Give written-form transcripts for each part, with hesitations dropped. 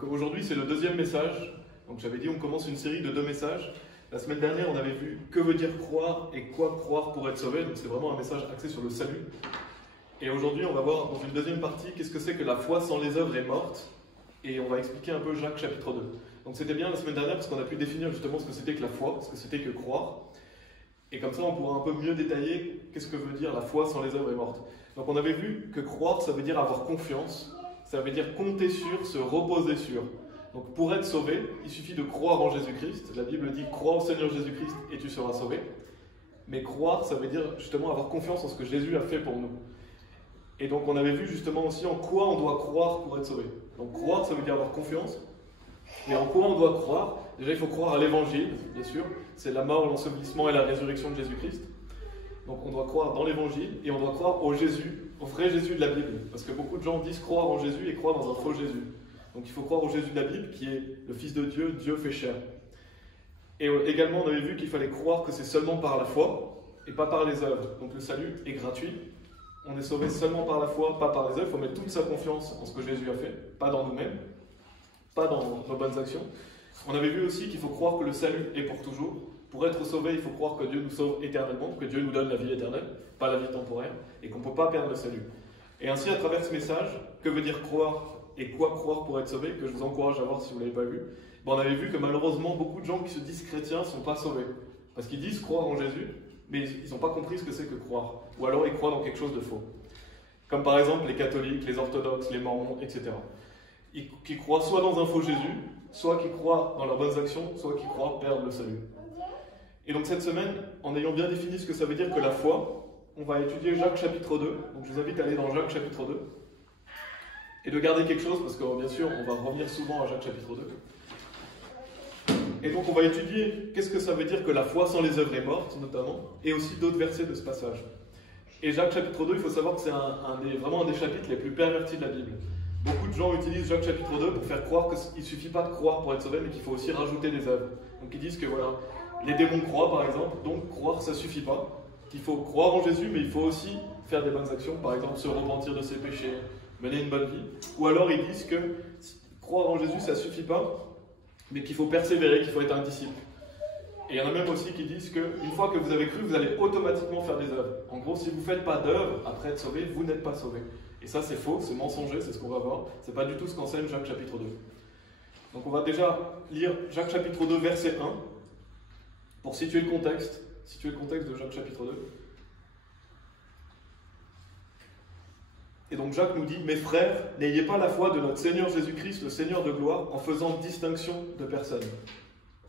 Donc aujourd'hui c'est le deuxième message. Donc j'avais dit on commence une série de 2 messages. La semaine dernière on avait vu que veut dire croire et quoi croire pour être sauvé. Donc c'est vraiment un message axé sur le salut. Et aujourd'hui on va voir dans une deuxième partie qu'est-ce que c'est que la foi sans les œuvres est morte. Et on va expliquer un peu Jacques chapitre 2. Donc c'était bien la semaine dernière parce qu'on a pu définir justement ce que c'était que la foi, ce que c'était que croire. Et comme ça on pourra un peu mieux détailler qu'est-ce que veut dire la foi sans les œuvres est morte. Donc on avait vu que croire ça veut dire avoir confiance, ça veut dire compter sur, se reposer sur. Donc pour être sauvé, il suffit de croire en Jésus-Christ. La Bible dit crois au Seigneur Jésus-Christ et tu seras sauvé. Mais croire ça veut dire justement avoir confiance en ce que Jésus a fait pour nous. Et donc on avait vu justement aussi en quoi on doit croire pour être sauvé. Donc croire ça veut dire avoir confiance. Et en quoi on doit croire? Déjà il faut croire à l'évangile, bien sûr. C'est la mort, l'ensevelissement et la résurrection de Jésus-Christ. Donc on doit croire dans l'évangile et on doit croire au Jésus, au vrai Jésus de la Bible. Parce que beaucoup de gens disent croire en Jésus et croient dans un faux Jésus. Donc il faut croire au Jésus de la Bible qui est le Fils de Dieu, Dieu fait chair. Et également on avait vu qu'il fallait croire que c'est seulement par la foi et pas par les œuvres. Donc le salut est gratuit. On est sauvé seulement par la foi, pas par les œuvres. Il faut mettre toute sa confiance en ce que Jésus a fait, pas dans nous-mêmes, pas dans nos bonnes actions. On avait vu aussi qu'il faut croire que le salut est pour toujours. Pour être sauvé, il faut croire que Dieu nous sauve éternellement, que Dieu nous donne la vie éternelle, pas la vie temporaire, et qu'on ne peut pas perdre le salut. Et ainsi, à travers ce message, que veut dire croire et quoi croire pour être sauvé, que je vous encourage à voir si vous ne l'avez pas vu, on avait vu que malheureusement, beaucoup de gens qui se disent chrétiens ne sont pas sauvés. Parce qu'ils disent croire en Jésus, mais ils n'ont pas compris ce que c'est que croire. Ou alors ils croient dans quelque chose de faux. Comme par exemple les catholiques, les orthodoxes, les mormons, etc. Qui croient soit dans un faux Jésus, soit qui croient dans leurs bonnes actions, soit qui croient perdre le salut. Et donc cette semaine, en ayant bien défini ce que ça veut dire que la foi, on va étudier Jacques chapitre 2. Donc je vous invite à aller dans Jacques chapitre 2. Et de garder quelque chose, parce que bien sûr, on va revenir souvent à Jacques chapitre 2. Et donc on va étudier qu'est-ce que ça veut dire que la foi sans les œuvres est morte, notamment, et aussi d'autres versets de ce passage. Et Jacques chapitre 2, il faut savoir que c'est vraiment un des chapitres les plus pervertis de la Bible. Beaucoup de gens utilisent Jacques chapitre 2 pour faire croire qu'il ne suffit pas de croire pour être sauvé, mais qu'il faut aussi rajouter des œuvres. Donc ils disent que voilà, les démons croient par exemple, donc croire ça ne suffit pas. Qu'il faut croire en Jésus, mais il faut aussi faire des bonnes actions, par exemple se repentir de ses péchés, mener une bonne vie. Ou alors ils disent que croire en Jésus ça ne suffit pas, mais qu'il faut persévérer, qu'il faut être un disciple. Et il y en a même aussi qui disent qu'une fois que vous avez cru, vous allez automatiquement faire des œuvres. En gros, si vous ne faites pas d'œuvres après être sauvé, vous n'êtes pas sauvé. Et ça c'est faux, c'est mensonger, c'est ce qu'on va voir. Ce n'est pas du tout ce qu'enseigne Jacques chapitre 2. Donc on va déjà lire Jacques chapitre 2 verset 1, pour situer le contexte de Jacques chapitre 2. Et donc Jacques nous dit « Mes frères, n'ayez pas la foi de notre Seigneur Jésus-Christ, le Seigneur de gloire, en faisant distinction de personne. »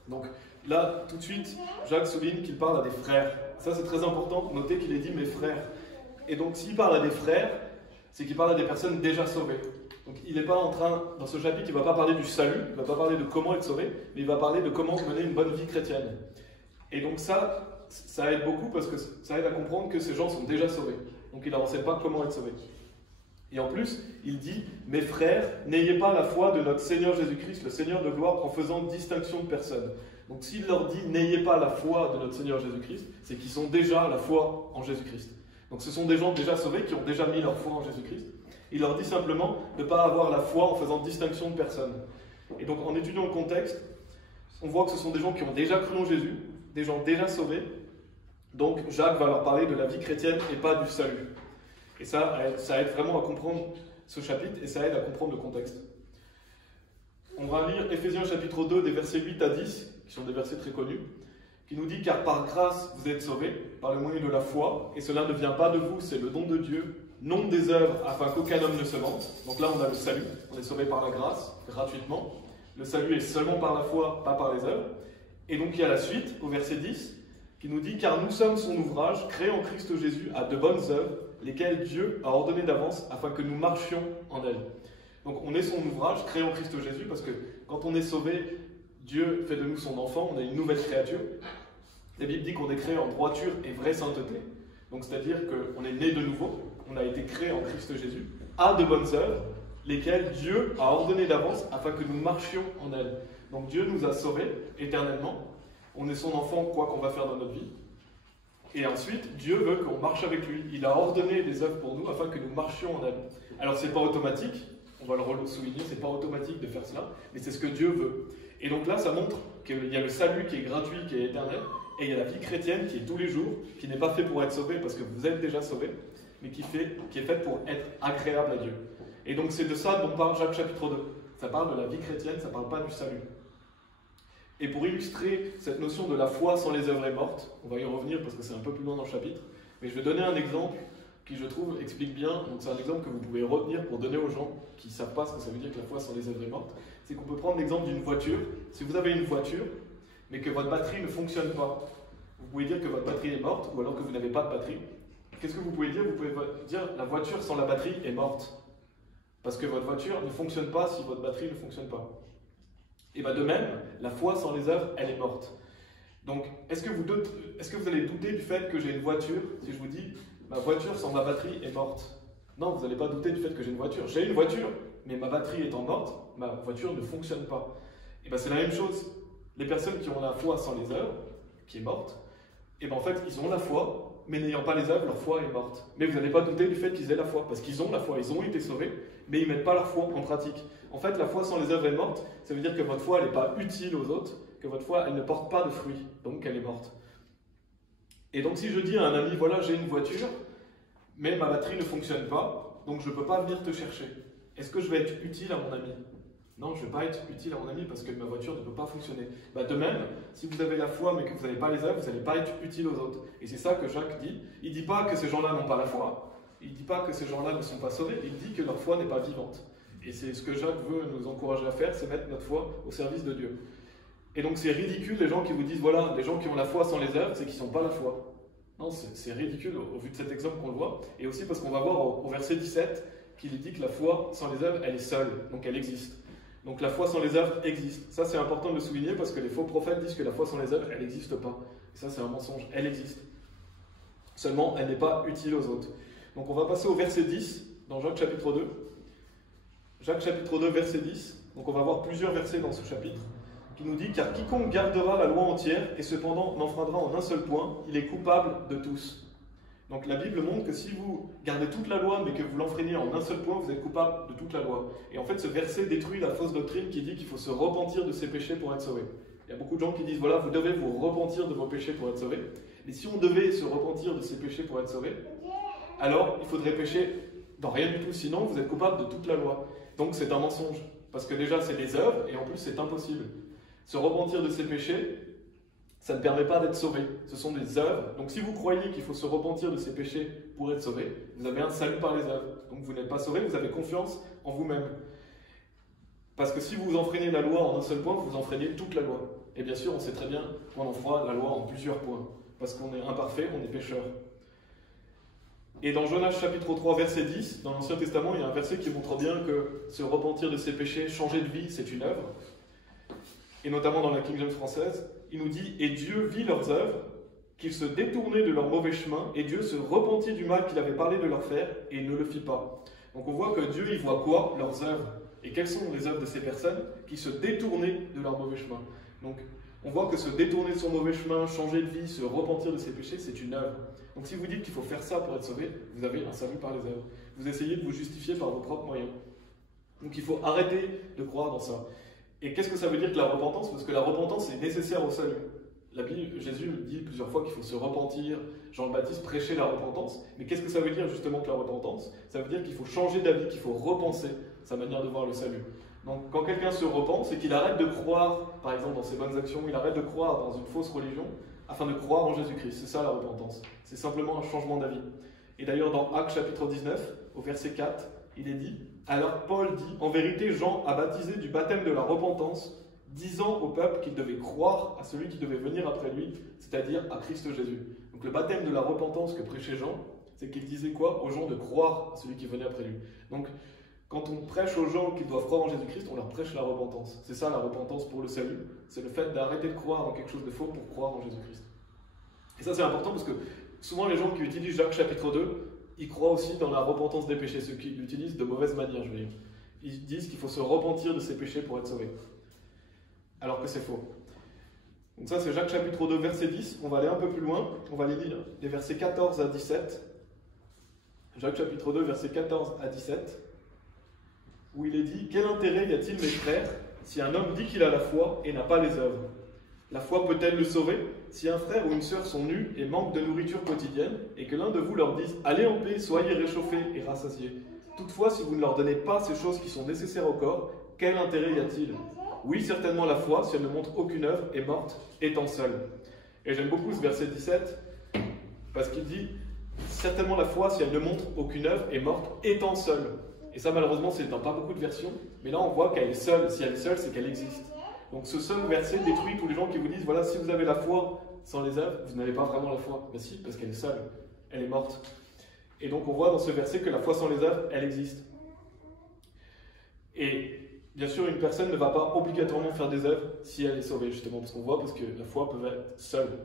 Donc là, tout de suite, Jacques souligne qu'il parle à des frères. Ça c'est très important, notez qu'il est dit « mes frères ». Et donc s'il parle à des frères, c'est qu'il parle à des personnes déjà sauvées. Donc il n'est pas en train, dans ce chapitre, il ne va pas parler du salut, il ne va pas parler de comment être sauvé, mais il va parler de comment mener une bonne vie chrétienne. Et donc ça aide beaucoup parce que ça aide à comprendre que ces gens sont déjà sauvés. Donc il ne leur enseigne pas comment être sauvés. Et en plus, il dit « Mes frères, n'ayez pas la foi de notre Seigneur Jésus-Christ, le Seigneur de gloire, en faisant distinction de personne. » Donc s'il leur dit « N'ayez pas la foi de notre Seigneur Jésus-Christ », c'est qu'ils ont déjà la foi en Jésus-Christ. Donc ce sont des gens déjà sauvés qui ont déjà mis leur foi en Jésus-Christ. Il leur dit simplement de ne pas avoir la foi en faisant distinction de personne. Et donc en étudiant le contexte, on voit que ce sont des gens qui ont déjà cru en Jésus, des gens déjà sauvés. Donc Jacques va leur parler de la vie chrétienne et pas du salut. Et ça aide vraiment à comprendre ce chapitre et ça aide à comprendre le contexte. On va lire Éphésiens chapitre 2 des versets 8 à 10, qui sont des versets très connus, qui nous dit « Car par grâce vous êtes sauvés, par le moyen de la foi, et cela ne vient pas de vous, c'est le don de Dieu, non des œuvres, afin qu'aucun homme ne se vante. » Donc là on a le salut, on est sauvé par la grâce, gratuitement. Le salut est seulement par la foi, pas par les œuvres. Et donc il y a la suite, au verset 10, qui nous dit « Car nous sommes son ouvrage, créé en Christ Jésus à de bonnes œuvres, lesquelles Dieu a ordonnées d'avance afin que nous marchions en elles. » Donc on est son ouvrage, créé en Christ Jésus, parce que quand on est sauvé, Dieu fait de nous son enfant, on est une nouvelle créature. La Bible dit qu'on est créé en droiture et vraie sainteté. Donc c'est-à-dire qu'on est né de nouveau, on a été créé en Christ Jésus, à de bonnes œuvres, lesquelles Dieu a ordonnées d'avance afin que nous marchions en elles. Donc Dieu nous a sauvés éternellement, on est son enfant quoi qu'on va faire dans notre vie. Et ensuite, Dieu veut qu'on marche avec lui. Il a ordonné des œuvres pour nous afin que nous marchions en elles. Alors c'est pas automatique, on va le souligner, c'est pas automatique de faire cela, mais c'est ce que Dieu veut. Et donc là, ça montre qu'il y a le salut qui est gratuit, qui est éternel, et il y a la vie chrétienne qui est tous les jours, qui n'est pas fait pour être sauvé parce que vous êtes déjà sauvé, mais qui est faite pour être agréable à Dieu. Et donc c'est de ça dont parle Jacques chapitre 2. Ça parle de la vie chrétienne, ça ne parle pas du salut. Et pour illustrer cette notion de la foi sans les œuvres est morte, on va y revenir parce que c'est un peu plus loin dans le chapitre, mais je vais donner un exemple qui, je trouve, explique bien. Donc c'est un exemple que vous pouvez retenir pour donner aux gens qui ne savent pas ce que ça veut dire que la foi sans les œuvres est morte. C'est qu'on peut prendre l'exemple d'une voiture. Si vous avez une voiture, mais que votre batterie ne fonctionne pas, vous pouvez dire que votre batterie est morte, ou alors que vous n'avez pas de batterie. Qu'est-ce que vous pouvez dire? Vous pouvez dire la voiture sans la batterie est morte. Parce que votre voiture ne fonctionne pas si votre batterie ne fonctionne pas. Et bien de même, la foi sans les œuvres, elle est morte. Donc, est-ce que vous allez douter du fait que j'ai une voiture si je vous dis ma voiture sans ma batterie est morte? Non, vous n'allez pas douter du fait que j'ai une voiture. J'ai une voiture, mais ma batterie étant morte, ma voiture ne fonctionne pas. Et bien c'est la même chose. Les personnes qui ont la foi sans les œuvres, qui est morte, et bien en fait ils ont la foi, mais n'ayant pas les œuvres, leur foi est morte. Mais vous n'allez pas douter du fait qu'ils aient la foi, parce qu'ils ont la foi, ils ont été sauvés, mais ils ne mettent pas leur foi en pratique. En fait, la foi sans les œuvres est morte, ça veut dire que votre foi elle n'est pas utile aux autres, que votre foi elle ne porte pas de fruits, donc elle est morte. Et donc si je dis à un ami, voilà j'ai une voiture, mais ma batterie ne fonctionne pas, donc je ne peux pas venir te chercher. Est-ce que je vais être utile à mon ami? Non, je ne vais pas être utile à mon ami parce que ma voiture ne peut pas fonctionner. Bah de même, si vous avez la foi mais que vous n'avez pas les œuvres, vous n'allez pas être utile aux autres. Et c'est ça que Jacques dit. Il ne dit pas que ces gens-là n'ont pas la foi, il ne dit pas que ces gens-là ne sont pas sauvés, il dit que leur foi n'est pas vivante. Et c'est ce que Jacques veut nous encourager à faire, c'est mettre notre foi au service de Dieu. Et donc c'est ridicule les gens qui vous disent, voilà, les gens qui ont la foi sans les œuvres, c'est qu'ils n'ont pas la foi. Non, c'est ridicule au vu de cet exemple qu'on le voit. Et aussi parce qu'on va voir au verset 17 qu'il dit que la foi sans les œuvres, elle est seule, donc elle existe. Donc la foi sans les œuvres existe. Ça c'est important de le souligner parce que les faux prophètes disent que la foi sans les œuvres, elle n'existe pas. Et ça c'est un mensonge, elle existe. Seulement, elle n'est pas utile aux autres. Donc on va passer au verset 10 dans Jacques chapitre 2. Jacques chapitre 2 verset 10. Donc on va voir plusieurs versets dans ce chapitre qui nous dit « Car quiconque gardera la loi entière et cependant n'enfreindra en un seul point, il est coupable de tous. » Donc la Bible montre que si vous gardez toute la loi mais que vous l'enfreignez en un seul point, vous êtes coupable de toute la loi. Et en fait ce verset détruit la fausse doctrine qui dit qu'il faut se repentir de ses péchés pour être sauvé. Il y a beaucoup de gens qui disent voilà, vous devez vous repentir de vos péchés pour être sauvé. Mais si on devait se repentir de ses péchés pour être sauvé, alors il faudrait pécher dans rien du tout, sinon vous êtes coupable de toute la loi. Donc c'est un mensonge, parce que déjà c'est des œuvres et en plus c'est impossible. Se repentir de ses péchés, ça ne permet pas d'être sauvé. Ce sont des œuvres. Donc si vous croyez qu'il faut se repentir de ses péchés pour être sauvé, vous avez un salut par les œuvres. Donc vous n'êtes pas sauvé, vous avez confiance en vous-même. Parce que si vous enfreignez la loi en un seul point, vous enfreignez toute la loi. Et bien sûr, on sait très bien qu'on en fera la loi en plusieurs points. Parce qu'on est imparfait, on est pécheur. Et dans Jonas chapitre 3, verset 10, dans l'Ancien Testament, il y a un verset qui montre bien que se repentir de ses péchés, changer de vie, c'est une œuvre. Et notamment dans la King James française, il nous dit « Et Dieu vit leurs œuvres, qu'ils se détournaient de leur mauvais chemin, et Dieu se repentit du mal qu'il avait parlé de leur faire, et il ne le fit pas. » Donc on voit que Dieu, il voit quoi? Leurs œuvres. Et quelles sont les œuvres de ces personnes qui se détournaient de leur mauvais chemin? Donc on voit que se détourner de son mauvais chemin, changer de vie, se repentir de ses péchés, c'est une œuvre. Donc si vous dites qu'il faut faire ça pour être sauvé, vous avez un salut par les œuvres. Vous essayez de vous justifier par vos propres moyens. Donc il faut arrêter de croire dans ça. Et qu'est-ce que ça veut dire que la repentance? Parce que la repentance est nécessaire au salut. La Bible, Jésus dit plusieurs fois qu'il faut se repentir. Jean le Baptiste prêchait la repentance. Mais qu'est-ce que ça veut dire justement que la repentance? Ça veut dire qu'il faut changer d'avis, qu'il faut repenser sa manière de voir le salut. Donc quand quelqu'un se repent, c'est qu'il arrête de croire, par exemple dans ses bonnes actions, il arrête de croire dans une fausse religion, afin de croire en Jésus-Christ. C'est ça la repentance. C'est simplement un changement d'avis. Et d'ailleurs dans Actes chapitre 19, au verset 4, il est dit « Alors Paul dit, en vérité Jean a baptisé du baptême de la repentance, disant au peuple qu'il devait croire à celui qui devait venir après lui, c'est-à-dire à Christ Jésus. » Donc le baptême de la repentance que prêchait Jean, c'est qu'il disait quoi? Aux gens de croire à celui qui venait après lui. Donc quand on prêche aux gens qu'ils doivent croire en Jésus-Christ, on leur prêche la repentance. C'est ça la repentance pour le salut. C'est le fait d'arrêter de croire en quelque chose de faux pour croire en Jésus-Christ. Et ça c'est important parce que souvent les gens qui utilisent Jacques chapitre 2, ils croient aussi dans la repentance des péchés, ceux qui l'utilisent de mauvaise manière, je veux dire. Ils disent qu'il faut se repentir de ses péchés pour être sauvé. Alors que c'est faux. Donc ça c'est Jacques chapitre 2, verset 10. On va aller un peu plus loin. On va aller lire les versets 14 à 17. Jacques chapitre 2, versets 14 à 17. où il est dit « Quel intérêt y a-t-il, mes frères, si un homme dit qu'il a la foi et n'a pas les œuvres? La foi peut-elle le sauver? Si un frère ou une sœur sont nus et manquent de nourriture quotidienne, et que l'un de vous leur dise « Allez en paix, soyez réchauffés et rassasiés. Toutefois, si vous ne leur donnez pas ces choses qui sont nécessaires au corps, quel intérêt y a-t-il? Oui, certainement la foi, si elle ne montre aucune œuvre, est morte, étant seule. » Et j'aime beaucoup ce verset 17, parce qu'il dit « Certainement la foi, si elle ne montre aucune œuvre, est morte, étant seule. » Et ça, malheureusement, c'est dans pas beaucoup de versions, mais là, on voit qu'elle est seule. Si elle est seule, c'est qu'elle existe. Donc ce seul verset détruit tous les gens qui vous disent « Voilà, si vous avez la foi sans les œuvres, vous n'avez pas vraiment la foi. » Ben si, parce qu'elle est seule, elle est morte. Et donc on voit dans ce verset que la foi sans les œuvres, elle existe. Et bien sûr, une personne ne va pas obligatoirement faire des œuvres si elle est sauvée, justement, parce qu'on voit, parce que la foi peut être seule.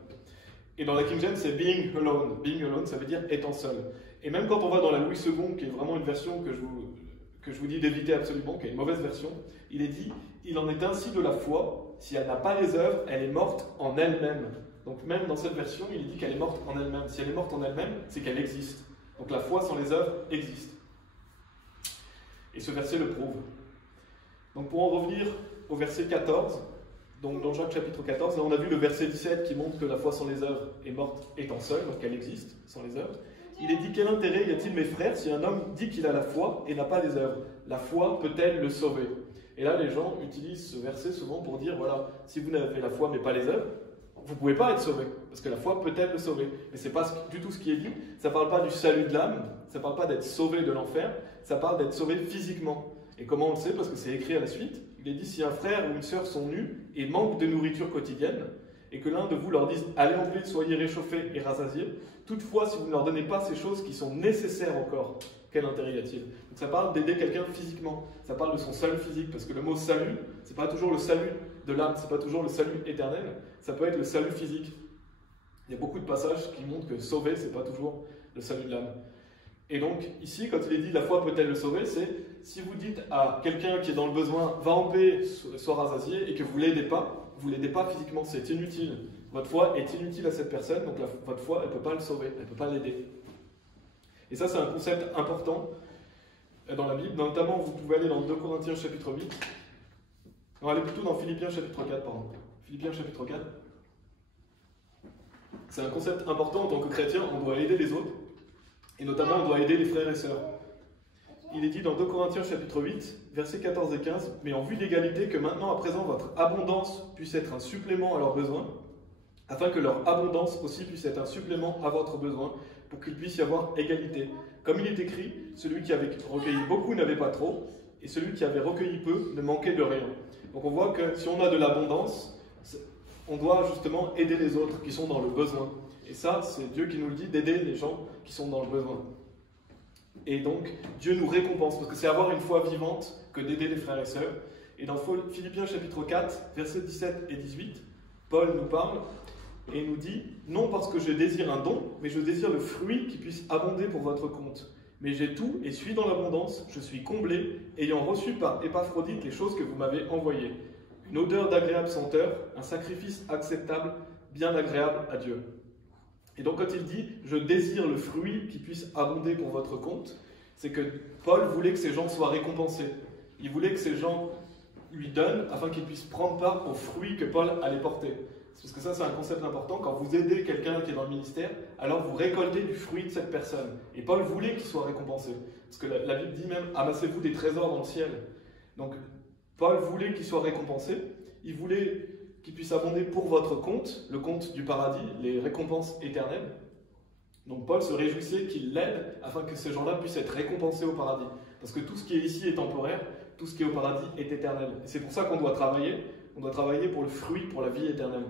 Et dans la King James, c'est being alone. Being alone, ça veut dire étant seul. Et même quand on va dans la Louis II, qui est vraiment une version que je vous dis d'éviter absolument, qui est une mauvaise version, il est dit « Il en est ainsi de la foi, si elle n'a pas les œuvres, elle est morte en elle-même. » Donc même dans cette version, il est dit qu'elle est morte en elle-même. Si elle est morte en elle-même, c'est qu'elle existe. Donc la foi sans les œuvres existe. Et ce verset le prouve. Donc pour en revenir au verset 14, donc dans Jacques chapitre 14, là on a vu le verset 17 qui montre que la foi sans les œuvres est morte étant seule, donc elle existe sans les œuvres. Il est dit « Quel intérêt y a-t-il, mes frères, si un homme dit qu'il a la foi et n'a pas les œuvres? La foi peut-elle le sauver ?» Et là, les gens utilisent ce verset souvent pour dire « Voilà, si vous n'avez la foi mais pas les œuvres, vous ne pouvez pas être sauvé, parce que la foi peut-elle le sauver. » Mais ce n'est pas du tout ce qui est dit. Ça ne parle pas du salut de l'âme, ça ne parle pas d'être sauvé de l'enfer, ça parle d'être sauvé physiquement. Et comment on le sait? Parce que c'est écrit à la suite. Il est dit « Si un frère ou une sœur sont nus et manquent de nourriture quotidienne, et que l'un de vous leur dise « Allez en paix, soyez réchauffés et rassasiés. Toutefois, si vous ne leur donnez pas ces choses qui sont nécessaires au corps, quel intérêt y a-t-il » Donc ça parle d'aider quelqu'un physiquement. Ça parle de son salut physique, parce que le mot « salut », ce n'est pas toujours le salut de l'âme, ce n'est pas toujours le salut éternel, ça peut être le salut physique. Il y a beaucoup de passages qui montrent que sauver, ce n'est pas toujours le salut de l'âme. Et donc, ici, quand il est dit « La foi peut-elle le sauver », c'est si vous dites à quelqu'un qui est dans le besoin « Va en paix, sois rassasié » et que vous ne l'aidez pas, vous ne l'aidez pas physiquement, c'est inutile. Votre foi est inutile à cette personne, donc votre foi, elle ne peut pas le sauver, elle ne peut pas l'aider. Et ça, c'est un concept important dans la Bible. Notamment, vous pouvez aller dans 2 Corinthiens chapitre 8. On va aller plutôt dans Philippiens chapitre 4, pardon. Philippiens chapitre 4. C'est un concept important en tant que chrétien, on doit aider les autres. Et notamment, on doit aider les frères et sœurs. Il est dit dans 2 Corinthiens chapitre 8, versets 14 et 15, « Mais en vue d'égalité, que maintenant à présent votre abondance puisse être un supplément à leurs besoins, afin que leur abondance aussi puisse être un supplément à votre besoin, pour qu'il puisse y avoir égalité. Comme il est écrit, celui qui avait recueilli beaucoup n'avait pas trop, et celui qui avait recueilli peu ne manquait de rien. » Donc on voit que si on a de l'abondance, on doit justement aider les autres qui sont dans le besoin. Et ça, c'est Dieu qui nous le dit, d'aider les gens qui sont dans le besoin. Et donc, Dieu nous récompense, parce que c'est avoir une foi vivante que d'aider les frères et sœurs. Et dans Philippiens chapitre 4, versets 17 et 18, Paul nous parle et nous dit « Non parce que je désire un don, mais je désire le fruit qui puisse abonder pour votre compte. Mais j'ai tout et suis dans l'abondance, je suis comblé, ayant reçu par Épaphrodite les choses que vous m'avez envoyées. Une odeur d'agréable senteur, un sacrifice acceptable, bien agréable à Dieu. » Et donc quand il dit « Je désire le fruit qui puisse abonder pour votre compte », c'est que Paul voulait que ces gens soient récompensés. Il voulait que ces gens lui donnent afin qu'ils puissent prendre part aux fruits que Paul allait porter. Parce que ça, c'est un concept important. Quand vous aidez quelqu'un qui est dans le ministère, alors vous récoltez du fruit de cette personne. Et Paul voulait qu'il soit récompensé. Parce que la Bible dit même « Amassez-vous des trésors dans le ciel ». Donc Paul voulait qu'il soit récompensé. Il voulait qu'il puisse abonder pour votre compte, le compte du paradis, les récompenses éternelles. Donc Paul se réjouissait qu'il l'aide afin que ces gens-là puissent être récompensés au paradis. Parce que tout ce qui est ici est temporaire, tout ce qui est au paradis est éternel. Et c'est pour ça qu'on doit travailler. On doit travailler pour le fruit, pour la vie éternelle.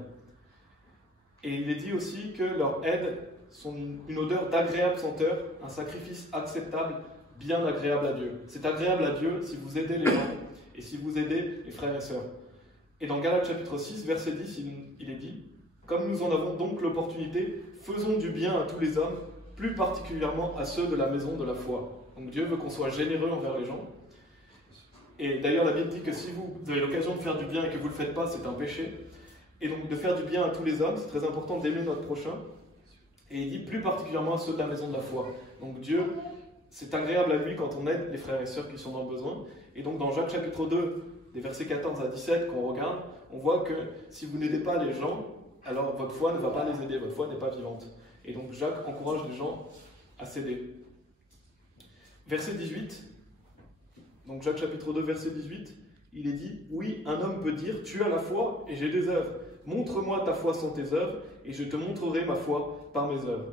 Et il est dit aussi que leurs aides sont une odeur d'agréable senteur, un sacrifice acceptable, bien agréable à Dieu. C'est agréable à Dieu si vous aidez les gens et si vous aidez les frères et sœurs. Et dans Galates chapitre 6, verset 10, il est dit « Comme nous en avons donc l'opportunité, faisons du bien à tous les hommes, plus particulièrement à ceux de la maison de la foi. » Donc Dieu veut qu'on soit généreux envers les gens. Et d'ailleurs, la Bible dit que si vous avez l'occasion de faire du bien et que vous ne le faites pas, c'est un péché. Et donc de faire du bien à tous les hommes, c'est très important d'aimer notre prochain. Et il dit plus particulièrement à ceux de la maison de la foi. Donc Dieu, c'est agréable à lui quand on aide les frères et sœurs qui sont dans le besoin. Et donc dans Jacques chapitre 2, des versets 14 à 17 qu'on regarde, on voit que si vous n'aidez pas les gens, alors votre foi ne va pas les aider, votre foi n'est pas vivante. Et donc Jacques encourage les gens à s'aider. Verset 18, donc Jacques chapitre 2, verset 18, il est dit « Oui, un homme peut dire, tu as la foi et j'ai des œuvres. Montre-moi ta foi sans tes œuvres et je te montrerai ma foi par mes œuvres. »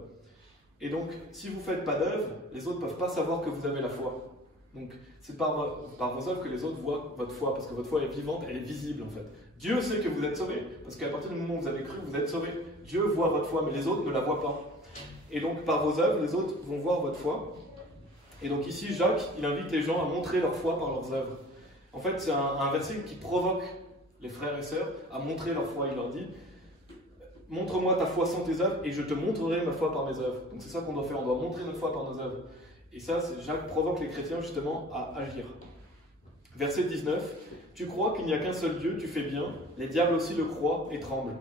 Et donc, si vous ne faites pas d'œuvres, les autres ne peuvent pas savoir que vous avez la foi. Donc, c'est par vos œuvres que les autres voient votre foi, parce que votre foi est vivante, elle est visible en fait. Dieu sait que vous êtes sauvés, parce qu'à partir du moment où vous avez cru, vous êtes sauvés. Dieu voit votre foi, mais les autres ne la voient pas. Et donc, par vos œuvres, les autres vont voir votre foi. Et donc ici, Jacques, il invite les gens à montrer leur foi par leurs œuvres. En fait, c'est un verset qui provoque les frères et sœurs à montrer leur foi. Il leur dit « Montre-moi ta foi sans tes œuvres et je te montrerai ma foi par mes œuvres. » Donc c'est ça qu'on doit faire, on doit montrer notre foi par nos œuvres. Et ça, Jacques provoque les chrétiens justement à agir. Verset 19 « Tu crois qu'il n'y a qu'un seul Dieu, tu fais bien, les diables aussi le croient et tremblent. »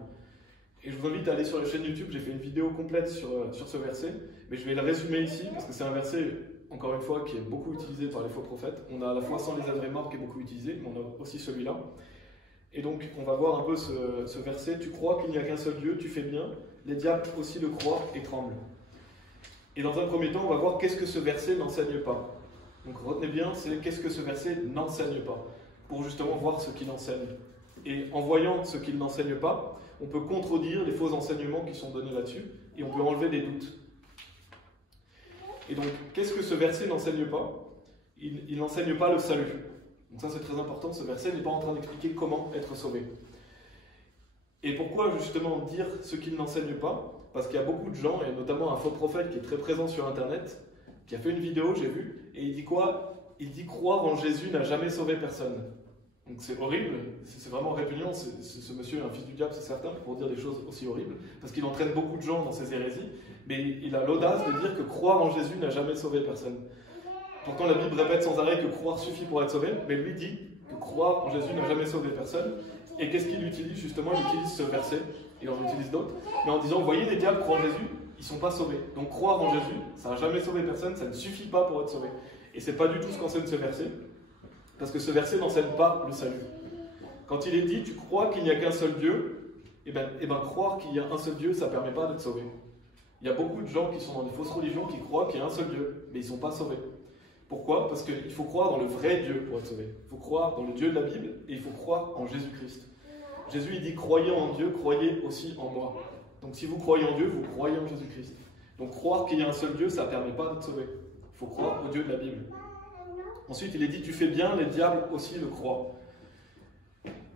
Et je vous invite à aller sur la chaîne YouTube, j'ai fait une vidéo complète sur ce verset, mais je vais le résumer ici, parce que c'est un verset, encore une fois, qui est beaucoup utilisé par les faux prophètes. On a la foi sans les œuvres mortes qui est beaucoup utilisé, mais on a aussi celui-là. Et donc, on va voir un peu ce verset. Tu crois qu'il n'y a qu'un seul Dieu, tu fais bien, les diables aussi le croient et tremblent. Et dans un premier temps, on va voir qu'est-ce que ce verset n'enseigne pas. Donc retenez bien, c'est qu'est-ce que ce verset n'enseigne pas, pour justement voir ce qu'il enseigne. Et en voyant ce qu'il n'enseigne pas, on peut contredire les faux enseignements qui sont donnés là-dessus, et on peut enlever des doutes. Et donc, qu'est-ce que ce verset n'enseigne pas? Il n'enseigne pas le salut. Donc ça, c'est très important, ce verset n'est pas en train d'expliquer comment être sauvé. Et pourquoi justement dire ce qu'il n'enseigne pas? Parce qu'il y a beaucoup de gens, et notamment un faux prophète qui est très présent sur Internet, qui a fait une vidéo, j'ai vu, et il dit quoi? Il dit croire en Jésus n'a jamais sauvé personne. Donc c'est horrible, c'est vraiment répugnant, ce monsieur est un fils du diable, c'est certain, pour dire des choses aussi horribles, parce qu'il entraîne beaucoup de gens dans ses hérésies, mais il a l'audace de dire que croire en Jésus n'a jamais sauvé personne. Pourtant la Bible répète sans arrêt que croire suffit pour être sauvé, mais lui dit que croire en Jésus n'a jamais sauvé personne. Et qu'est-ce qu'il utilise justement? Il utilise ce verset, et on utilise d'autres, mais en disant, vous voyez, les diables croient en Jésus, ils ne sont pas sauvés. Donc croire en Jésus, ça n'a jamais sauvé personne, ça ne suffit pas pour être sauvé. Et ce n'est pas du tout ce qu'enseigne ce verset, parce que ce verset n'enseigne pas le salut. Quand il est dit, tu crois qu'il n'y a qu'un seul Dieu, eh ben, croire qu'il y a un seul Dieu, ça ne permet pas d'être sauvé. Il y a beaucoup de gens qui sont dans des fausses religions qui croient qu'il y a un seul Dieu, mais ils ne sont pas sauvés. Pourquoi? Parce qu'il faut croire dans le vrai Dieu pour être sauvé. Il faut croire dans le Dieu de la Bible et il faut croire en Jésus-Christ. Jésus, il dit, croyez en Dieu, croyez aussi en moi. Donc si vous croyez en Dieu, vous croyez en Jésus-Christ. Donc croire qu'il y a un seul Dieu, ça ne permet pas d'être sauvé. Il faut croire au Dieu de la Bible. Ensuite, il est dit, tu fais bien, les diables aussi le croient.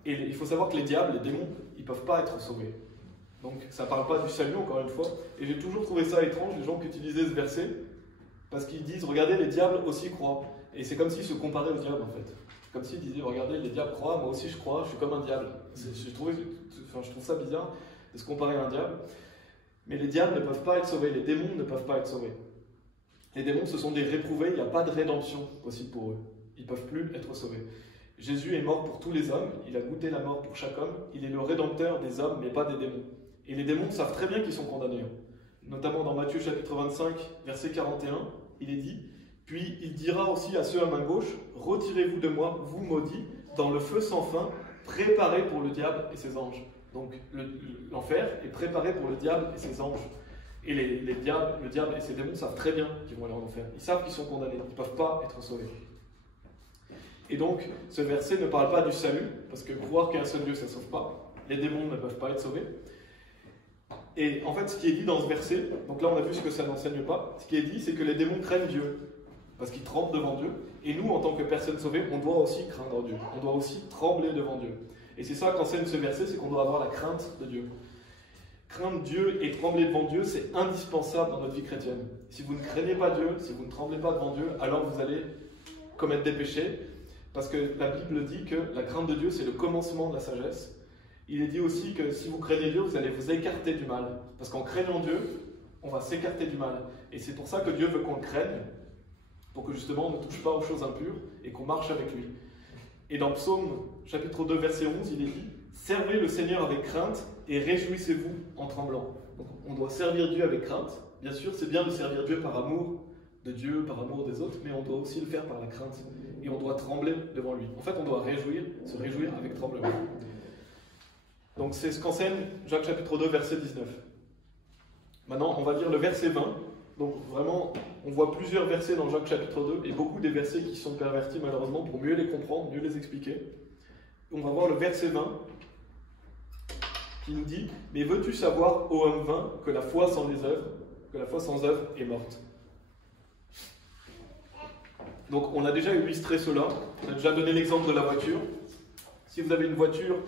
Et il faut savoir que les diables, les démons, ils ne peuvent pas être sauvés. Donc ça ne parle pas du salut, encore une fois. Et j'ai toujours trouvé ça étrange, les gens qui utilisaient ce verset, parce qu'ils disent, regardez, les diables aussi croient. Et c'est comme s'ils se comparaient aux diables, en fait. Comme s'ils disaient, regardez, les diables croient, moi aussi je crois, je suis comme un diable. Je trouve ça bizarre de se comparer à un diable. Mais les diables ne peuvent pas être sauvés, les démons ne peuvent pas être sauvés. Les démons, ce sont des réprouvés, il n'y a pas de rédemption possible pour eux. Ils ne peuvent plus être sauvés. Jésus est mort pour tous les hommes, il a goûté la mort pour chaque homme, il est le rédempteur des hommes, mais pas des démons. Et les démons savent très bien qu'ils sont condamnés. Notamment dans Matthieu chapitre 25, verset 41, il est dit « Puis il dira aussi à ceux à main gauche, retirez-vous de moi, vous maudits, dans le feu sans fin, préparé pour le diable et ses anges. » Donc l'enfer est préparé pour le diable et ses anges. Et le diable et ses démons savent très bien qu'ils vont aller en enfer. Ils savent qu'ils sont condamnés, ils ne peuvent pas être sauvés. Et donc, ce verset ne parle pas du salut, parce que croire qu'il y a un seul Dieu, ça ne sauve pas. Les démons ne peuvent pas être sauvés. Et en fait, ce qui est dit dans ce verset, donc là on a vu ce que ça n'enseigne pas, ce qui est dit, c'est que les démons craignent Dieu, parce qu'ils tremblent devant Dieu. Et nous, en tant que personnes sauvées, on doit aussi craindre Dieu, on doit aussi trembler devant Dieu. Et c'est ça qu'enseigne ce verset, c'est qu'on doit avoir la crainte de Dieu. Craindre Dieu et trembler devant Dieu, c'est indispensable dans notre vie chrétienne. Si vous ne craignez pas Dieu, si vous ne tremblez pas devant Dieu, alors vous allez commettre des péchés, parce que la Bible dit que la crainte de Dieu, c'est le commencement de la sagesse. Il est dit aussi que si vous craignez Dieu, vous allez vous écarter du mal. Parce qu'en craignant Dieu, on va s'écarter du mal. Et c'est pour ça que Dieu veut qu'on le craigne, pour que justement on ne touche pas aux choses impures et qu'on marche avec lui. Et dans Psaume chapitre 2, verset 11, il est dit « Servez le Seigneur avec crainte et réjouissez-vous en tremblant. » Donc on doit servir Dieu avec crainte. Bien sûr, c'est bien de servir Dieu par amour de Dieu, par amour des autres, mais on doit aussi le faire par la crainte. et on doit trembler devant lui. En fait, on doit se réjouir avec tremblement. Donc c'est ce qu'enseigne Jacques chapitre 2, verset 19. Maintenant, on va lire le verset 20. Donc vraiment, on voit plusieurs versets dans Jacques chapitre 2 et beaucoup des versets qui sont pervertis malheureusement pour mieux les comprendre, mieux les expliquer. On va voir le verset 20 qui nous dit « Mais veux-tu savoir, ô homme vain, que la foi sans œuvre est morte ?» Donc on a déjà illustré cela, on a déjà donné l'exemple de la voiture. Si vous avez une voiture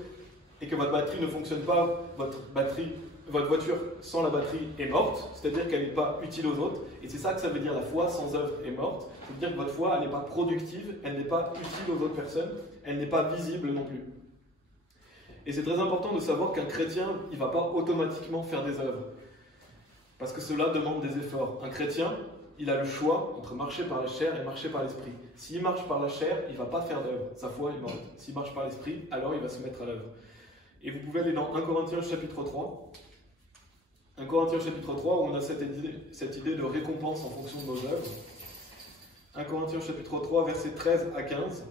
et que votre batterie ne fonctionne pas, votre voiture sans la batterie est morte, c'est-à-dire qu'elle n'est pas utile aux autres. Et c'est ça que ça veut dire, la foi sans œuvre est morte. Ça veut dire que votre foi, elle n'est pas productive, elle n'est pas utile aux autres personnes, elle n'est pas visible non plus. Et c'est très important de savoir qu'un chrétien, il ne va pas automatiquement faire des œuvres. Parce que cela demande des efforts. Un chrétien, il a le choix entre marcher par la chair et marcher par l'esprit. S'il marche par la chair, il ne va pas faire d'œuvre. Sa foi est morte. S'il marche par l'esprit, alors il va se mettre à l'œuvre. Et vous pouvez aller dans 1 Corinthiens chapitre 3. 1 Corinthiens chapitre 3, où on a cette idée de récompense en fonction de nos œuvres. 1 Corinthiens chapitre 3, versets 13 à 15,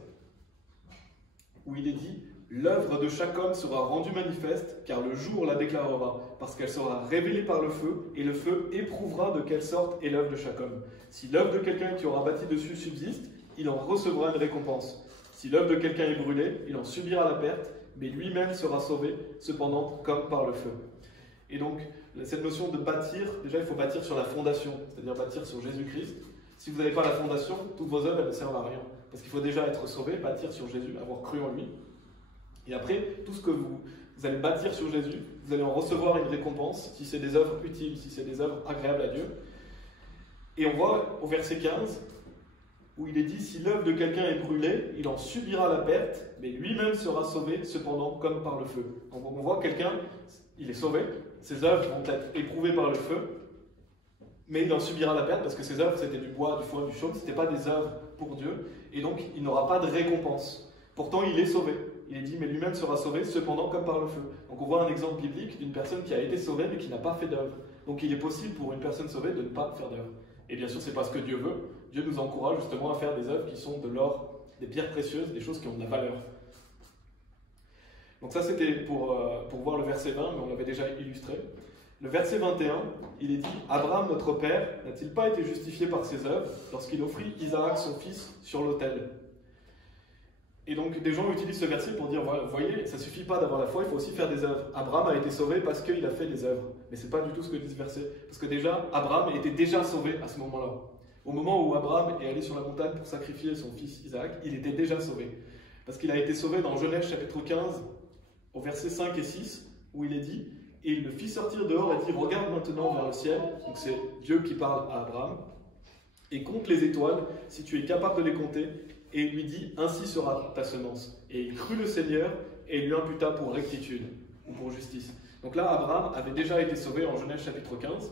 où il est dit « L'œuvre de chaque homme sera rendue manifeste, car le jour la déclarera, parce qu'elle sera révélée par le feu, et le feu éprouvera de quelle sorte est l'œuvre de chaque homme. Si l'œuvre de quelqu'un qui aura bâti dessus subsiste, il en recevra une récompense. Si l'œuvre de quelqu'un est brûlée, il en subira la perte, mais lui-même sera sauvé, cependant comme par le feu. » Et donc, cette notion de bâtir, déjà il faut bâtir sur la fondation, c'est-à-dire bâtir sur Jésus-Christ. Si vous n'avez pas la fondation, toutes vos œuvres elles ne servent à rien. Parce qu'il faut déjà être sauvé, bâtir sur Jésus, avoir cru en lui. Et après, tout ce que vous allez bâtir sur Jésus, vous allez en recevoir une récompense, si c'est des œuvres utiles, si c'est des œuvres agréables à Dieu. Et on voit au verset 15, où il est dit « Si l'œuvre de quelqu'un est brûlée, il en subira la perte, mais lui-même sera sauvé, cependant, comme par le feu. » Donc on voit quelqu'un, il est sauvé, ses œuvres vont être éprouvées par le feu, mais il en subira la perte, parce que ses œuvres, c'était du bois, du foin, du chaume, ce n'était pas des œuvres pour Dieu, et donc il n'aura pas de récompense. Pourtant, il est sauvé. Il est dit « Mais lui-même sera sauvé, cependant, comme par le feu. » Donc on voit un exemple biblique d'une personne qui a été sauvée, mais qui n'a pas fait d'œuvre. Donc il est possible pour une personne sauvée de ne pas faire d'œuvre. Et bien sûr, ce n'est pas ce que Dieu veut. Dieu nous encourage justement à faire des œuvres qui sont de l'or, des pierres précieuses, des choses qui ont de la valeur. Donc ça, c'était pour voir le verset 20, mais on l'avait déjà illustré. Le verset 21, il est dit « Abraham, notre père, n'a-t-il pas été justifié par ses œuvres lorsqu'il offrit Isaac, son fils, sur l'autel ?» Et donc, des gens utilisent ce verset pour dire, voilà, vous voyez, ça ne suffit pas d'avoir la foi, il faut aussi faire des œuvres. Abraham a été sauvé parce qu'il a fait des œuvres. Mais ce n'est pas du tout ce que dit ce verset. Parce que déjà, Abraham était déjà sauvé à ce moment-là. Au moment où Abraham est allé sur la montagne pour sacrifier son fils Isaac, il était déjà sauvé. Parce qu'il a été sauvé dans Genèse chapitre 15, au verset 5 et 6, où il est dit, « Et il le fit sortir dehors et dit, regarde maintenant vers le ciel. » Donc c'est Dieu qui parle à Abraham. « Et compte les étoiles, si tu es capable de les compter. » Et il lui dit, ainsi sera ta semence. Et il crut le Seigneur et il lui imputa pour rectitude ou pour justice. Donc là, Abraham avait déjà été sauvé en Genèse chapitre 15.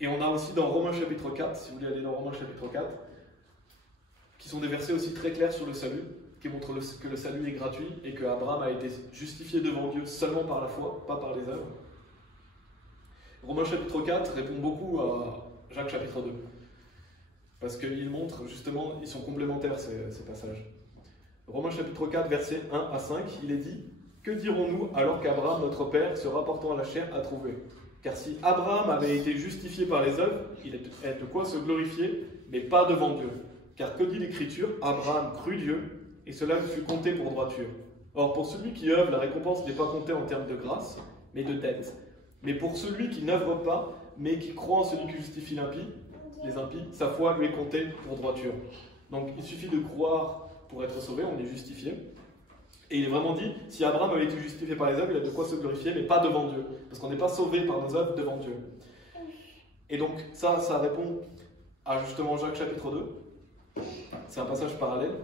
Et on a aussi dans Romains chapitre 4, si vous voulez aller dans Romains chapitre 4, qui sont des versets aussi très clairs sur le salut, qui montrent que le salut est gratuit et que Abraham a été justifié devant Dieu seulement par la foi, pas par les œuvres. Romains chapitre 4 répond beaucoup à Jacques chapitre 2. Parce qu'il montre, justement, ils sont complémentaires ces passages. Romains chapitre 4, versets 1 à 5, il est dit « Que dirons-nous alors qu'Abraham, notre père, se rapportant à la chair, a trouvé ? Car si Abraham avait été justifié par les œuvres, il est de quoi se glorifier, mais pas devant Dieu. Car que dit l'Écriture ? Abraham crut Dieu, et cela lui fut compté pour droiture. Or, pour celui qui œuvre, la récompense n'est pas comptée en termes de grâce, mais de dette. Mais pour celui qui n'œuvre pas, mais qui croit en celui qui justifie les impies, sa foi lui est comptée pour droiture. » Donc il suffit de croire pour être sauvé, on est justifié. Et il est vraiment dit, si Abraham avait été justifié par les œuvres, il a de quoi se glorifier, mais pas devant Dieu. Parce qu'on n'est pas sauvé par nos œuvres devant Dieu. Et donc ça répond à justement Jacques chapitre 2. C'est un passage parallèle.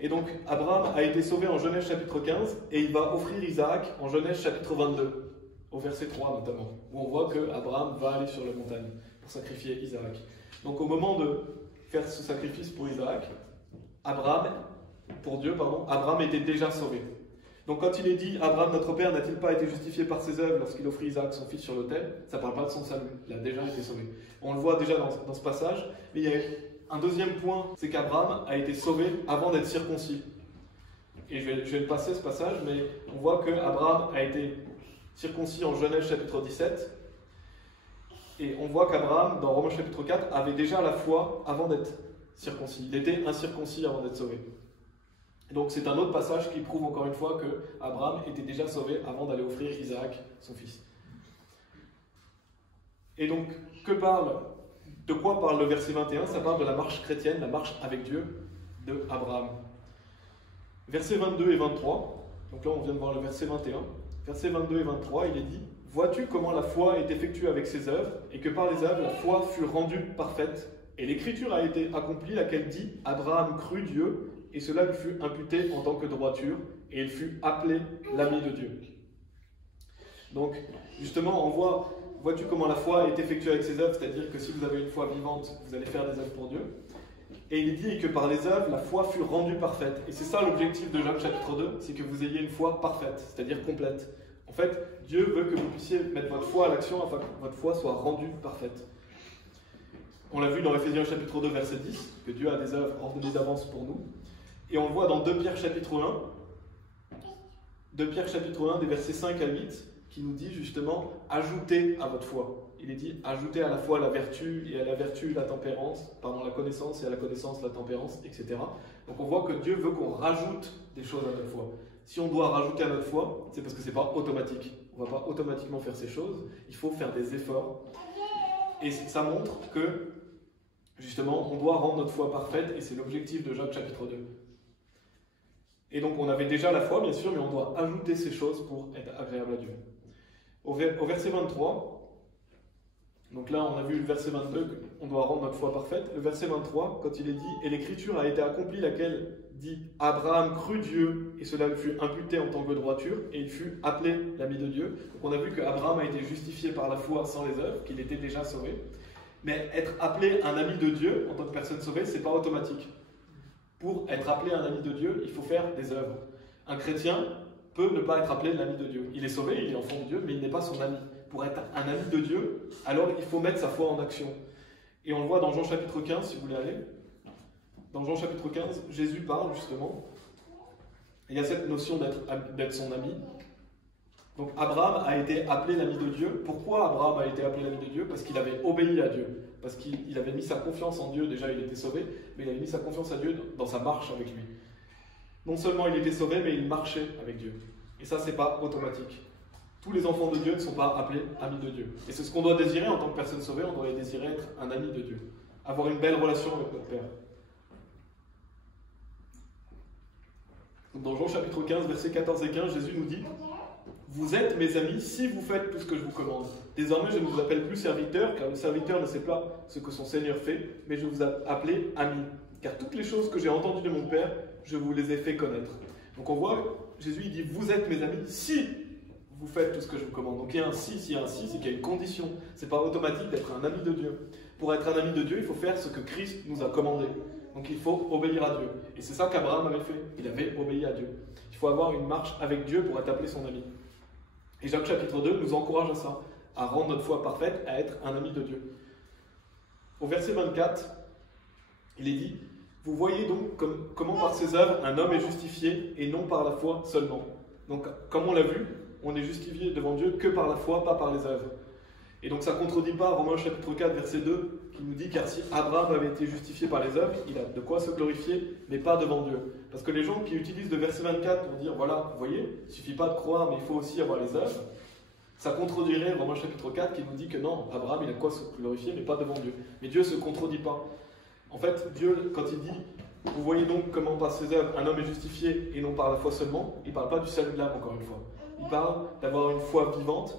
Et donc Abraham a été sauvé en Genèse chapitre 15, et il va offrir Isaac en Genèse chapitre 22, au verset 3 notamment, où on voit que Abraham va aller sur la montagne pour sacrifier Isaac. Donc au moment de faire ce sacrifice pour Isaac, Abraham était déjà sauvé. Donc quand il est dit « Abraham, notre père, n'a-t-il pas été justifié par ses œuvres lorsqu'il offrit Isaac, son fils, sur l'autel ?» Ça ne parle pas de son salut, il a déjà été sauvé. On le voit déjà dans ce passage, mais il y a Un deuxième point, c'est qu'Abraham a été sauvé avant d'être circoncis. Et je vais le passer ce passage, mais on voit qu'Abraham a été circoncis en Genèse chapitre 17. Et on voit qu'Abraham, dans Romains chapitre 4, avait déjà la foi avant d'être circoncis. Il était incirconcis avant d'être sauvé. Et donc c'est un autre passage qui prouve encore une fois qu'Abraham était déjà sauvé avant d'aller offrir Isaac, son fils. Et donc, de quoi parle le verset 21? Ça parle de la marche chrétienne, la marche avec Dieu de Abraham. Versets 22 et 23, donc là on vient de voir le verset 21. Versets 22 et 23, il est dit: vois-tu comment la foi est effectuée avec ses œuvres, et que par les œuvres la foi fut rendue parfaite, et l'écriture a été accomplie, laquelle dit: Abraham crut Dieu, et cela lui fut imputé en tant que droiture, et il fut appelé l'ami de Dieu. Donc, justement, on voit, vois-tu comment la foi est effectuée avec ses œuvres, c'est-à-dire que si vous avez une foi vivante, vous allez faire des œuvres pour Dieu. Et il est dit que par les œuvres, la foi fut rendue parfaite. Et c'est ça l'objectif de Jacques chapitre 2, c'est que vous ayez une foi parfaite, c'est-à-dire complète. En fait, Dieu veut que vous puissiez mettre votre foi à l'action afin que votre foi soit rendue parfaite. On l'a vu dans Ephésiens chapitre 2, verset 10, que Dieu a des œuvres ordonnées d'avance pour nous. Et on le voit dans 2 Pierre chapitre 1, 2 Pierre chapitre 1, des versets 5 à 8, qui nous dit justement « ajoutez à votre foi ». Il est dit « ajoutez à la foi la vertu, et à la vertu la tempérance, pardon, la connaissance, et à la connaissance la tempérance, etc. » Donc on voit que Dieu veut qu'on rajoute des choses à notre foi. Si on doit rajouter à notre foi, c'est parce que ce n'est pas automatique. On ne va pas automatiquement faire ces choses, il faut faire des efforts. Et ça montre que, justement, on doit rendre notre foi parfaite, et c'est l'objectif de Jacques chapitre 2. Et donc on avait déjà la foi, bien sûr, mais on doit ajouter ces choses pour être agréable à Dieu. Au verset 23, donc là on a vu le verset 22, on doit rendre notre foi parfaite. Le verset 23, quand il est dit « Et l'écriture a été accomplie, laquelle dit « Abraham crut Dieu, et cela lui fut imputé en tant que droiture, et il fut appelé l'ami de Dieu. » Donc on a vu qu'Abraham a été justifié par la foi sans les œuvres, qu'il était déjà sauvé. Mais être appelé un ami de Dieu en tant que personne sauvée, ce n'est pas automatique. Pour être appelé un ami de Dieu, il faut faire des œuvres. Un chrétien peut ne pas être appelé l'ami de Dieu. Il est sauvé, il est enfant de Dieu, mais il n'est pas son ami. Pour être un ami de Dieu, alors il faut mettre sa foi en action. Et on le voit dans Jean chapitre 15, si vous voulez aller. Dans Jean chapitre 15, Jésus parle justement. Il y a cette notion d'être son ami. Donc Abraham a été appelé l'ami de Dieu. Pourquoi Abraham a été appelé l'ami de Dieu? Parce qu'il avait obéi à Dieu. Parce qu'il avait mis sa confiance en Dieu. Déjà, il était sauvé, mais il avait mis sa confiance à Dieu dans sa marche avec lui. Non seulement il était sauvé, mais il marchait avec Dieu. Et ça, c'est pas automatique. Tous les enfants de Dieu ne sont pas appelés amis de Dieu. Et c'est ce qu'on doit désirer en tant que personne sauvée, on doit désirer être un ami de Dieu. Avoir une belle relation avec notre Père. Dans Jean chapitre 15, versets 14 et 15, Jésus nous dit: vous êtes mes amis si vous faites tout ce que je vous commande. Désormais, je ne vous appelle plus serviteur, car le serviteur ne sait pas ce que son Seigneur fait, mais je vous appelle ami. Car toutes les choses que j'ai entendues de mon Père, je vous les ai fait connaître. Donc on voit, Jésus il dit: vous êtes mes amis si vous faites tout ce que je vous commande. Donc il y a un si, s'il y a un si, c'est qu'il y a une condition. Ce n'est pas automatique d'être un ami de Dieu. Pour être un ami de Dieu, il faut faire ce que Christ nous a commandé. Donc il faut obéir à Dieu. Et c'est ça qu'Abraham avait fait. Il avait obéi à Dieu. Il faut avoir une marche avec Dieu pour être appelé son ami. Et Jacques chapitre 2 nous encourage à ça, à rendre notre foi parfaite, à être un ami de Dieu. Au verset 24, il est dit: vous voyez donc comment par ses œuvres un homme est justifié et non par la foi seulement. Donc comme on l'a vu, on est justifié devant Dieu que par la foi, pas par les œuvres. Et donc ça ne contredit pas Romains chapitre 4 verset 2 qui nous dit: car si Abraham avait été justifié par les œuvres, il a de quoi se glorifier, mais pas devant Dieu. Parce que les gens qui utilisent le verset 24 pour dire: voilà, vous voyez, il ne suffit pas de croire, mais il faut aussi avoir les œuvres, ça contredirait Romains chapitre 4 qui nous dit que non, Abraham il a de quoi se glorifier, mais pas devant Dieu. Mais Dieu ne se contredit pas. En fait, Dieu, quand il dit: vous voyez donc comment par ses œuvres un homme est justifié et non par la foi seulement, il ne parle pas du salut de l'âme encore une fois. Il parle d'avoir une foi vivante.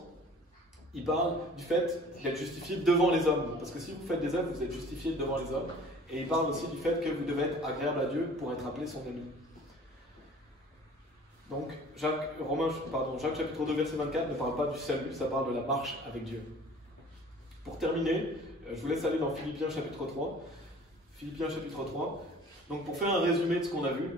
Il parle du fait d'être justifié devant les hommes. Parce que si vous faites des œuvres, vous êtes justifié devant les hommes. Et il parle aussi du fait que vous devez être agréable à Dieu pour être appelé son ami. Donc, Jacques chapitre 2, verset 24 ne parle pas du salut, ça parle de la marche avec Dieu. Pour terminer, je vous laisse aller dans Philippiens chapitre 3. Philippiens chapitre 3. Donc, pour faire un résumé de ce qu'on a vu,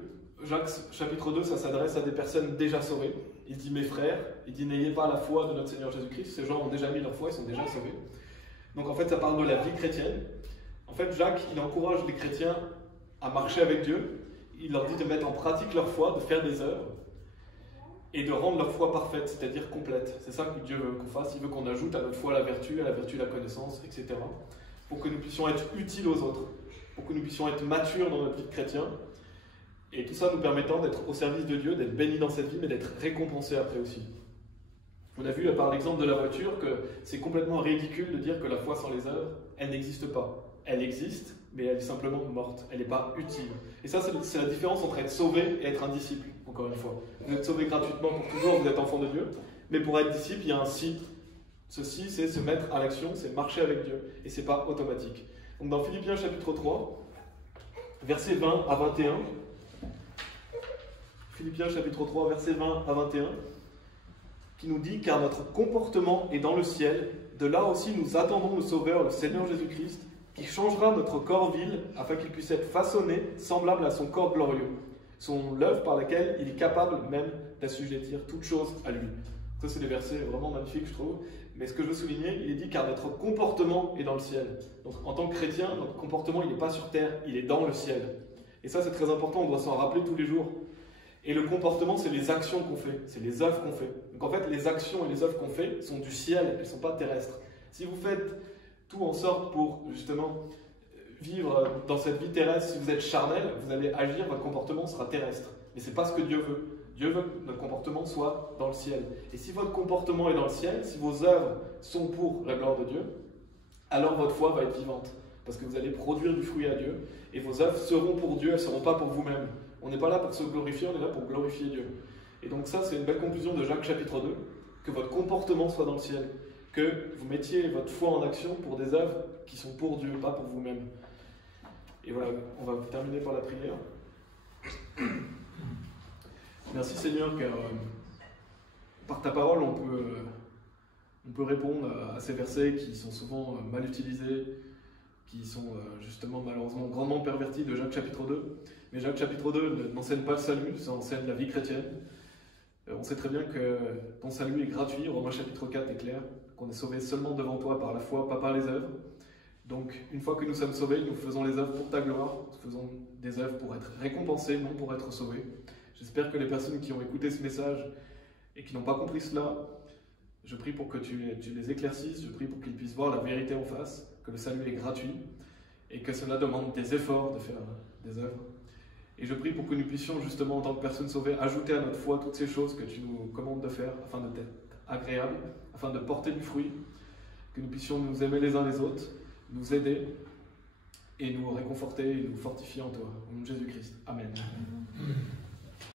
Jacques chapitre 2, ça s'adresse à des personnes déjà sauvées. Il dit: mes frères, il dit: n'ayez pas la foi de notre Seigneur Jésus-Christ. Ces gens ont déjà mis leur foi, ils sont déjà sauvés. Donc en fait, ça parle de la vie chrétienne. En fait, Jacques, il encourage les chrétiens à marcher avec Dieu. Il leur dit de mettre en pratique leur foi, de faire des œuvres et de rendre leur foi parfaite, c'est-à-dire complète. C'est ça que Dieu veut qu'on fasse. Il veut qu'on ajoute à notre foi la vertu la connaissance, etc. Pour que nous puissions être utiles aux autres, pour que nous puissions être matures dans notre vie de chrétien. Et tout ça nous permettant d'être au service de Dieu, d'être bénis dans cette vie, mais d'être récompensés après aussi. On a vu par l'exemple de la voiture que c'est complètement ridicule de dire que la foi sans les œuvres, elle n'existe pas. Elle existe, mais elle est simplement morte. Elle n'est pas utile. Et ça, c'est la différence entre être sauvé et être un disciple, encore une fois. Vous êtes sauvé gratuitement pour toujours, vous êtes enfant de Dieu. Mais pour être disciple, il y a un si. Ce si, c'est se mettre à l'action, c'est marcher avec Dieu. Et ce n'est pas automatique. Donc dans Philippiens chapitre 3, versets 20 à 21, Philippiens chapitre 3, versets 20 à 21, qui nous dit « Car notre comportement est dans le ciel, de là aussi nous attendons le Sauveur, le Seigneur Jésus-Christ, qui changera notre corps vil, afin qu'il puisse être façonné, semblable à son corps glorieux, son l'œuvre par laquelle il est capable même d'assujettir toutes choses à lui. » Ça, c'est des versets vraiment magnifiques, je trouve. Mais ce que je veux souligner, il est dit « Car notre comportement est dans le ciel. » Donc, en tant que chrétien, notre comportement, il n'est pas sur terre, il est dans le ciel. Et ça, c'est très important, on doit s'en rappeler tous les jours. Et le comportement, c'est les actions qu'on fait, c'est les œuvres qu'on fait. Donc en fait, les actions et les œuvres qu'on fait sont du ciel, elles ne sont pas terrestres. Si vous faites tout en sorte pour justement vivre dans cette vie terrestre, si vous êtes charnel, vous allez agir, votre comportement sera terrestre. Mais ce n'est pas ce que Dieu veut. Dieu veut que notre comportement soit dans le ciel. Et si votre comportement est dans le ciel, si vos œuvres sont pour la gloire de Dieu, alors votre foi va être vivante. Parce que vous allez produire du fruit à Dieu, et vos œuvres seront pour Dieu, elles ne seront pas pour vous-même. On n'est pas là pour se glorifier, on est là pour glorifier Dieu. Et donc ça, c'est une belle conclusion de Jacques chapitre 2, que votre comportement soit dans le ciel, que vous mettiez votre foi en action pour des œuvres qui sont pour Dieu, pas pour vous-même. Et voilà, on va terminer par la prière. Merci Seigneur, car par ta parole, on peut répondre à ces versets qui sont souvent mal utilisés, qui sont justement malheureusement grandement pervertis de Jacques chapitre 2. Mais Jacques chapitre 2 n'enseigne pas le salut, ça enseigne la vie chrétienne. On sait très bien que ton salut est gratuit, Romains chapitre 4 est clair, qu'on est sauvé seulement devant toi par la foi, pas par les œuvres. Donc une fois que nous sommes sauvés, nous faisons les œuvres pour ta gloire, nous faisons des œuvres pour être récompensés, non pour être sauvés. J'espère que les personnes qui ont écouté ce message et qui n'ont pas compris cela, je prie pour que tu les éclaircisses, je prie pour qu'ils puissent voir la vérité en face, que le salut est gratuit et que cela demande des efforts de faire des œuvres. Et je prie pour que nous puissions justement en tant que personnes sauvées ajouter à notre foi toutes ces choses que tu nous commandes de faire afin d'être agréables, afin de porter du fruit, que nous puissions nous aimer les uns les autres, nous aider et nous réconforter et nous fortifier en toi. Au nom de Jésus-Christ. Amen.